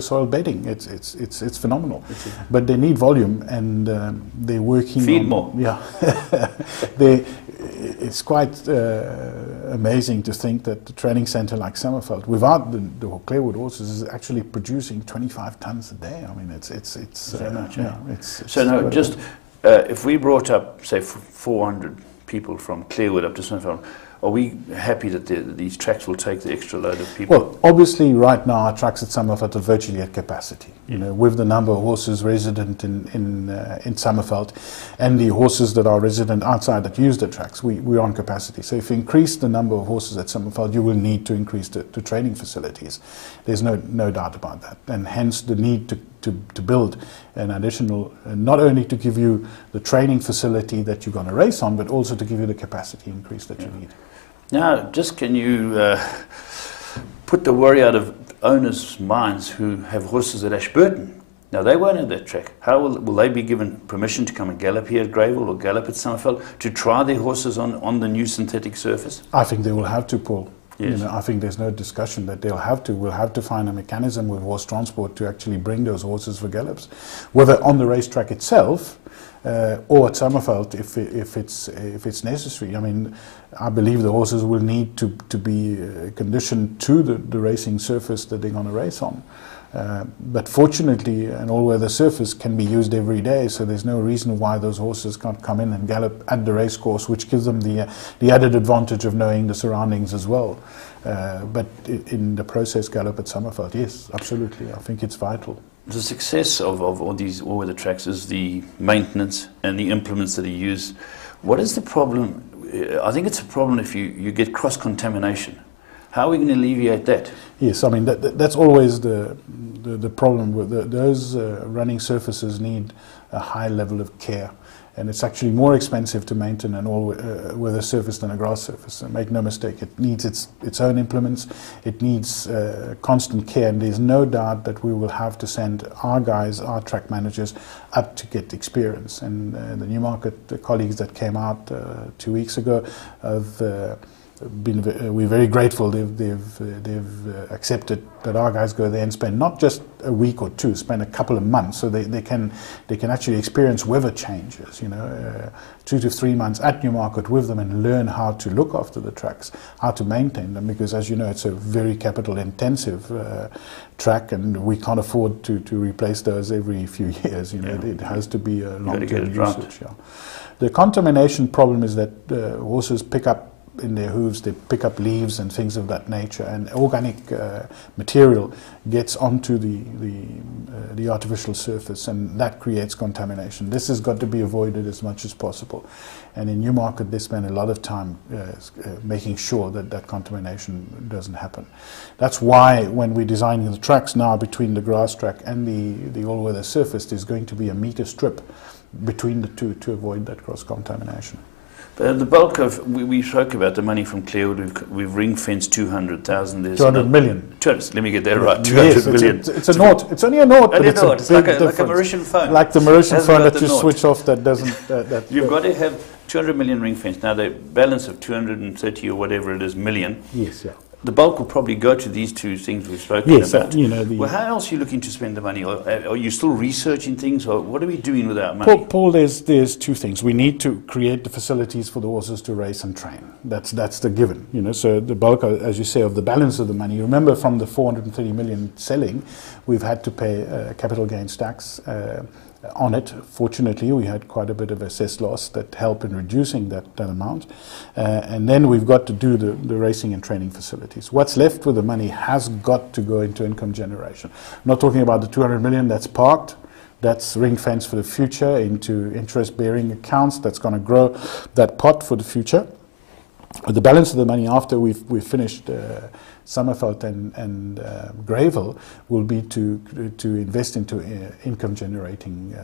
soil bedding. It's phenomenal, but they need volume, and they're working. Feed more. Yeah, it's quite amazing to think that the training centre like Summerveld, without the Clearwood horses, is actually producing 25 tons a day. I mean, it's so much. Yeah, so now just if we brought up say 400 people from Clearwood up to Summerveld, are we happy that these tracks will take the extra load of people? Well, obviously, right now our tracks at Summerveld are virtually at capacity. You know, with the number of horses resident in Summerveld, and the horses that are resident outside that use the tracks, we're on capacity. So if you increase the number of horses at Summerveld, you will need to increase the training facilities. There's no doubt about that, and hence the need to build an additional, not only to give you the training facility that you're going to race on, but also to give you the capacity increase that you need. Now, just can you put the worry out of owners' minds who have horses at Ashburton? Now, they won't have that track. How will they be given permission to come and gallop here at Greyville or gallop at Summerveld to try their horses on the new synthetic surface? I think they will have to, Paul. Yes. You know, I think there's no discussion that they'll have to. We'll have to find a mechanism with horse transport to actually bring those horses for gallops, whether on the racetrack itself or at Summerveld if it's necessary. I mean, I believe the horses will need to be conditioned to the racing surface that they're going to race on. But fortunately, an all-weather surface can be used every day, so there's no reason why those horses can't come in and gallop at the race course, which gives them the added advantage of knowing the surroundings as well. But in the process gallop at Summerveld, yes, absolutely. I think it's vital. The success of all these all-weather tracks is the maintenance and the implements that are used. What is the problem? I think it's a problem if you get cross-contamination. How are we going to alleviate that? Yes, I mean, that's always the problem. With those running surfaces need a high level of care. And it's actually more expensive to maintain an all-weather surface than a grass surface. And make no mistake, it needs its own implements. It needs constant care, and there's no doubt that we will have to send our guys, our track managers, up to get experience. And the Newmarket colleagues that came out 2 weeks ago have we're very grateful. They've accepted that our guys go there and spend not just a week or two, spend a couple of months, so they can actually experience weather changes. 2 to 3 months at Newmarket with them and learn how to look after the tracks, how to maintain them, because as you know, it's a very capital intensive track, and we can't afford to replace those every few years. It has to be a long-term usage. Yeah. The contamination problem is that horses pick up in their hooves, they pick up leaves and things of that nature, and organic material gets onto the artificial surface, and that creates contamination. This has got to be avoided as much as possible, and in Newmarket they spend a lot of time making sure that contamination doesn't happen. That's why when we're designing the tracks now between the grass track and the all-weather surface, there's going to be a meter strip between the two to avoid that cross-contamination. The bulk of, we spoke about the money from Clearwood, we've ring-fenced 200,000. 200 million. Let me get that right, 200 million. It's a nought. It's only a nought, but it's a it's big like a difference. Mauritian phone. Like the Mauritian phone that you switch off that doesn't... You've got to have 200 million ring-fenced. Now the balance of 230 or whatever it is million. Yes, yeah. The bulk will probably go to these two things we've spoken about. Well, how else are you looking to spend the money? Are you still researching things, or what are we doing with our money? Paul, there's two things. We need to create the facilities for the horses to race and train. That's the given. So the bulk, as you say, of the balance of the money. Remember, from the 430 million selling, we've had to pay capital gains tax on it. Fortunately, we had quite a bit of assessed loss that helped in reducing that amount. And then we've got to do the racing and training facilities. What's left with the money has got to go into income generation. I'm not talking about the 200 million that's parked. That's ring fence for the future into interest-bearing accounts. That's going to grow that pot for the future. But the balance of the money after we've finished Summerveld and Greyville will be to invest into income-generating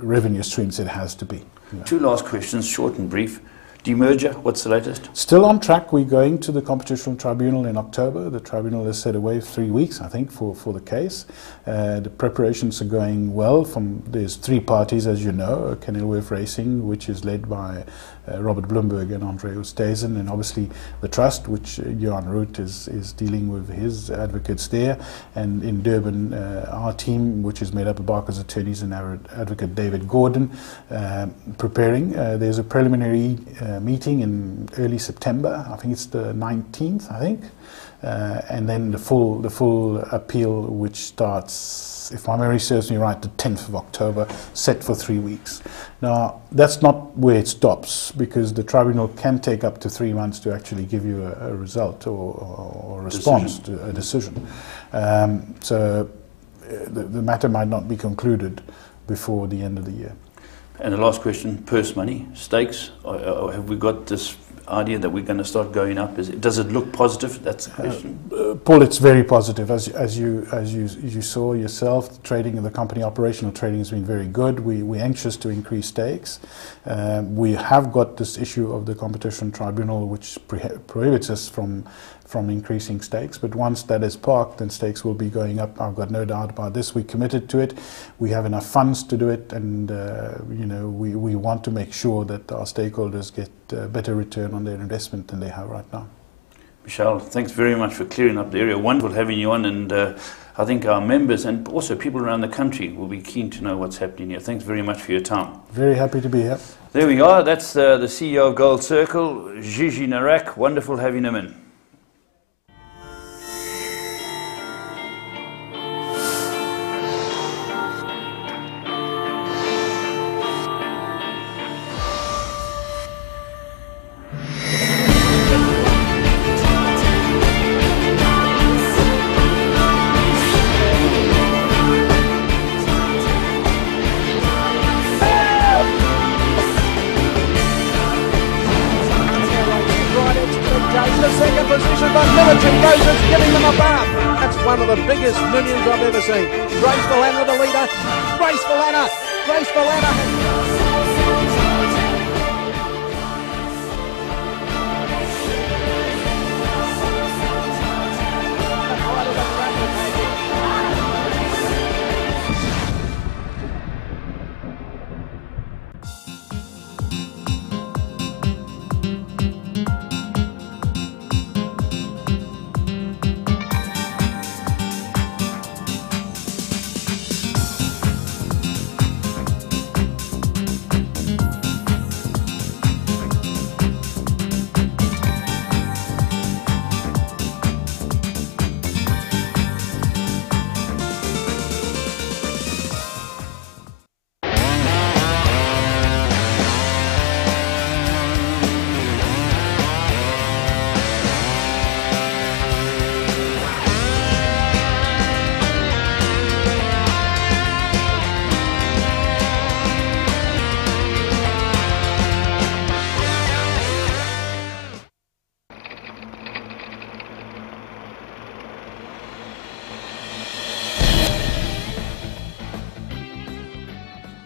revenue streams. It has to be. Two last questions, short and brief. Demerger, what's the latest? Still on track. We're going to the Competition Tribunal in October. The tribunal has set away 3 weeks, I think, for the case. The preparations are going well. There's 3 parties, as you know, Kenilworth Racing, which is led by Robert Bloomberg and Andre Oosthuizen, and obviously the Trust, which Johan Root is dealing with his advocates there, and in Durban, our team, which is made up of Barker's attorneys and our advocate David Gordon, preparing. There's a preliminary meeting in early September. I think it's the 19th, I think. And then the full appeal, which starts, if my memory serves me right, the 10th of October, set for 3 weeks. Now, that's not where it stops, because the tribunal can take up to 3 months to actually give you a result or a response to a decision. So the matter might not be concluded before the end of the year. And the last question, purse money, stakes. Have we got this idea that we're going to start going up? Does it look positive? That's the question. Paul, it's very positive. As you saw yourself, the trading of the company, operational trading has been very good. We're anxious to increase stakes. We have got this issue of the Competition Tribunal, which prohibits us from increasing stakes, but once that is parked, then stakes will be going up. I've got no doubt about this. We're committed to it. We have enough funds to do it, and we want to make sure that our stakeholders get a better return on their investment than they have right now. Michelle, thanks very much for clearing up the area. Wonderful having you on, and I think our members and also people around the country will be keen to know what's happening here. Thanks very much for your time. Very happy to be here. There we are. That's the CEO of Gold Circle, Gigi Narak. Wonderful having him in. Second position, but Military Roses giving them a bath. That's one of the biggest millions I've ever seen. Graceful Anna, the leader. Graceful Anna. Graceful Anna.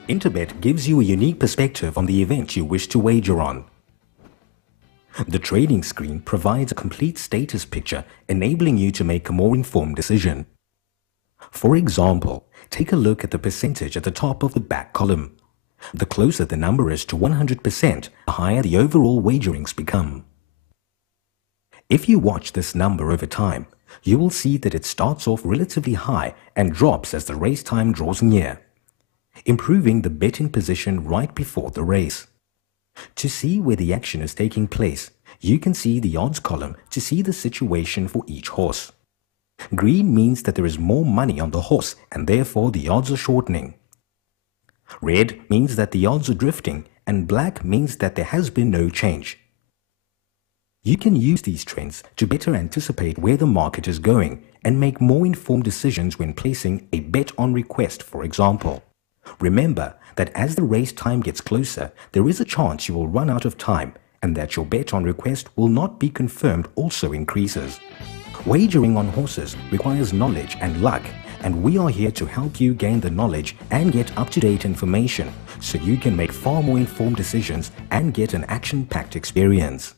Interbet gives you a unique perspective on the event you wish to wager on. The trading screen provides a complete status picture, enabling you to make a more informed decision. For example, take a look at the percentage at the top of the back column. The closer the number is to 100%, the higher the overall wagerings become. If you watch this number over time, you will see that it starts off relatively high and drops as the race time draws near, improving the betting position right before the race. To see where the action is taking place, you can see the odds column to see the situation for each horse. Green means that there is more money on the horse and therefore the odds are shortening. Red means that the odds are drifting, and black means that there has been no change. You can use these trends to better anticipate where the market is going and make more informed decisions when placing a bet on request, for example. Remember that as the race time gets closer, there is a chance you will run out of time and that your bet on request will not be confirmed also increases. Wagering on horses requires knowledge and luck, and we are here to help you gain the knowledge and get up-to-date information so you can make far more informed decisions and get an action-packed experience.